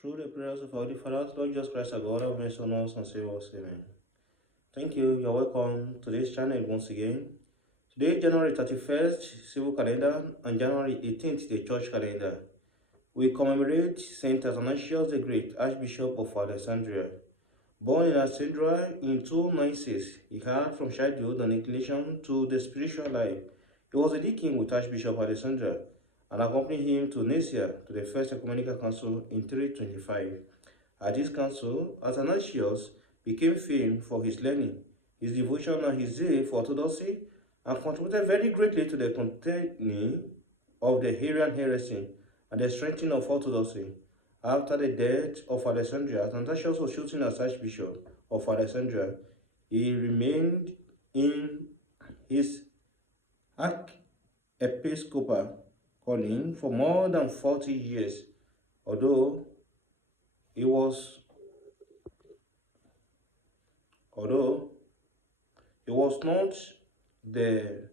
Through the prayers of our Holy Father, Lord Jesus Christ, our God, have mercy on us and save us. Amen. Thank you. You're welcome to this channel once again. Today, January 31st, civil calendar, and January 18th, the church calendar. We commemorate Saint Athanasius the Great, Archbishop of Alexandria. Born in Alexandria in 296, he had from childhood an inclination to the spiritual life. He was a deacon with Archbishop Alexandria and accompanied him to Nicaea to the First Ecumenical Council in 325. At this council, Athanasius became famed for his learning, his devotion and his zeal for orthodoxy, and contributed very greatly to the containing of the Arian heresy and the strengthening of orthodoxy. After the death of Alexandria, Athanasius was chosen as Archbishop of Alexandria. He remained in his archiepiscopal calling for more than 40 years, although he was not the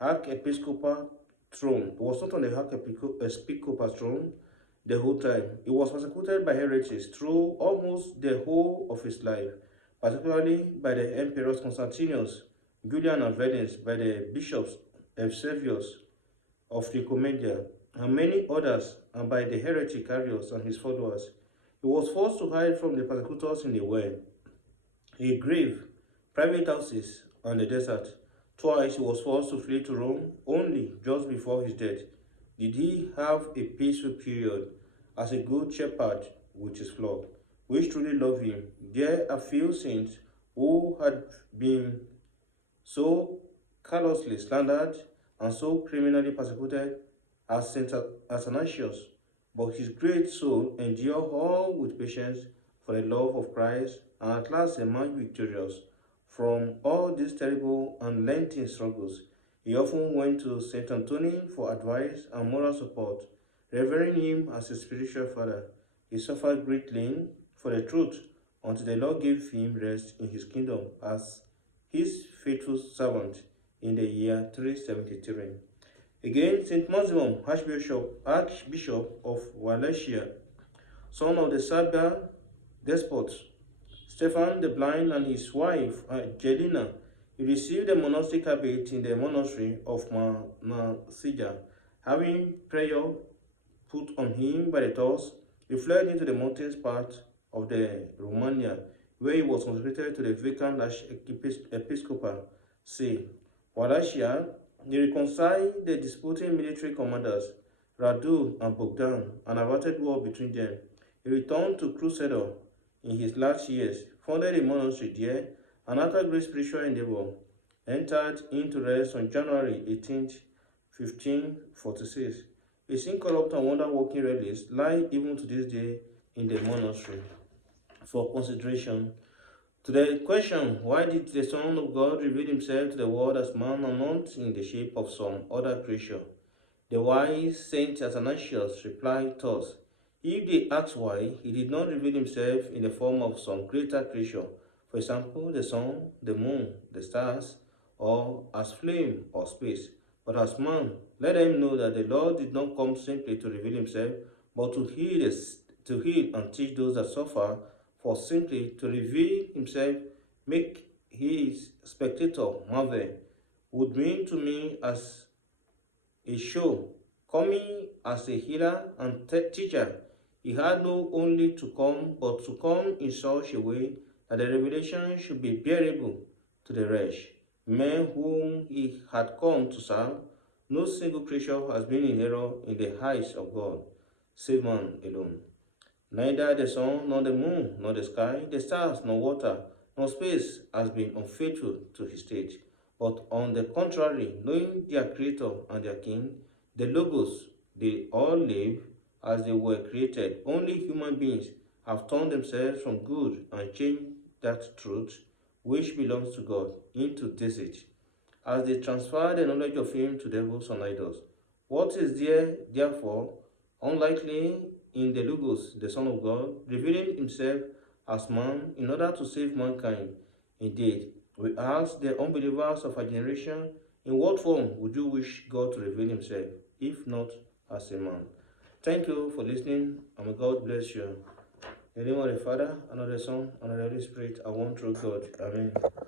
archiepiscopal throne. He was not on the archiepiscopal throne the whole time. He was persecuted by heretics through almost the whole of his life, particularly by the emperors Constantius, Julian and Valens, by the bishops Eusebius of Nicomedia, and many others, and by the heretic Arius and his followers. He was forced to hide from the persecutors in a well, a grave, private houses, and the desert. Twice he was forced to flee to Rome. Only just before his death did he have a peaceful period as a good shepherd with his flock, which truly loved him. There are few saints who had been so callously slandered and so criminally persecuted as Saint Athanasius, but his great soul endured all with patience for the love of Christ, and at last emerged victorious from all these terrible and lengthy struggles. He often went to Saint Anthony for advice and moral support, revering him as a spiritual father. He suffered greatly for the truth until the Lord gave him rest in his kingdom as his faithful servant in the year 373. Again, Saint Maximum, Archbishop of Wallachia, son of the Sabia despot Stephen the Blind and his wife Jelena, he received a monastic habit in the monastery of Marsilia. Having prayer put on him by the Turks, he fled into the mountains part of the Romania, where he was consecrated to the vacant episcopal see. Wallachia, he reconciled the disputing military commanders, Radu and Bogdan, and averted war between them. He returned to Crusader in his last years, founded a monastery there, and after great spiritual endeavor, entered into rest on January 18, 1546. His incorrupt and wonder-working relics lie even to this day in the monastery. For consideration, to the question, why did the Son of God reveal himself to the world as man and not in the shape of some other creature? The wise Saint Athanasius replied thus: if they ask why, he did not reveal himself in the form of some greater creature, for example, the sun, the moon, the stars, or as flame or space, but as man, let them know that the Lord did not come simply to reveal himself, but to heal and teach those that suffer, for simply to reveal himself, make his spectator marvel, would mean to me as a show, coming as a healer and teacher. He had not only to come, but to come in such a way that the revelation should be bearable to the rest. Men whom he had come to serve, no single creature has been in error in the eyes of God, save man alone. Neither the sun, nor the moon, nor the sky, the stars, nor water, nor space has been unfaithful to his state. But on the contrary, knowing their Creator and their King, the Logos, they all live as they were created. Only human beings have turned themselves from good and changed that truth, which belongs to God, into deceit, as they transfer the knowledge of Him to devils and idols. What is there, therefore, unlikely in the Logos, the Son of God, revealing himself as man in order to save mankind? Indeed, we ask the unbelievers of our generation, in what form would you wish God to reveal himself, if not as a man? Thank you for listening, and may God bless you. In the name of the Father, and of the Son, and of the Holy Spirit, and one true God. Amen.